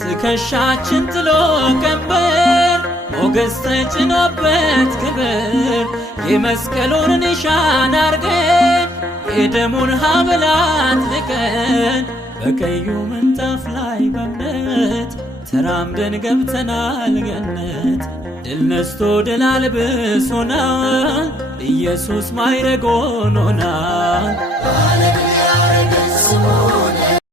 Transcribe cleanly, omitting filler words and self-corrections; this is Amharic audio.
ትከሻችን ጥሎ ቀንበር ሞገስ ተጭኖበት ክብር የመስቀሉን ኒሻን አርገን የደሙን ሐብላት ልቀን በቀዩ ምንጣፍ ላይ በእምነት ተራምደን ገብተናል ገነት። ድል ነስቶ ድል አልብሶናል ኢየሱስ ማዕረግ ሆኖናል።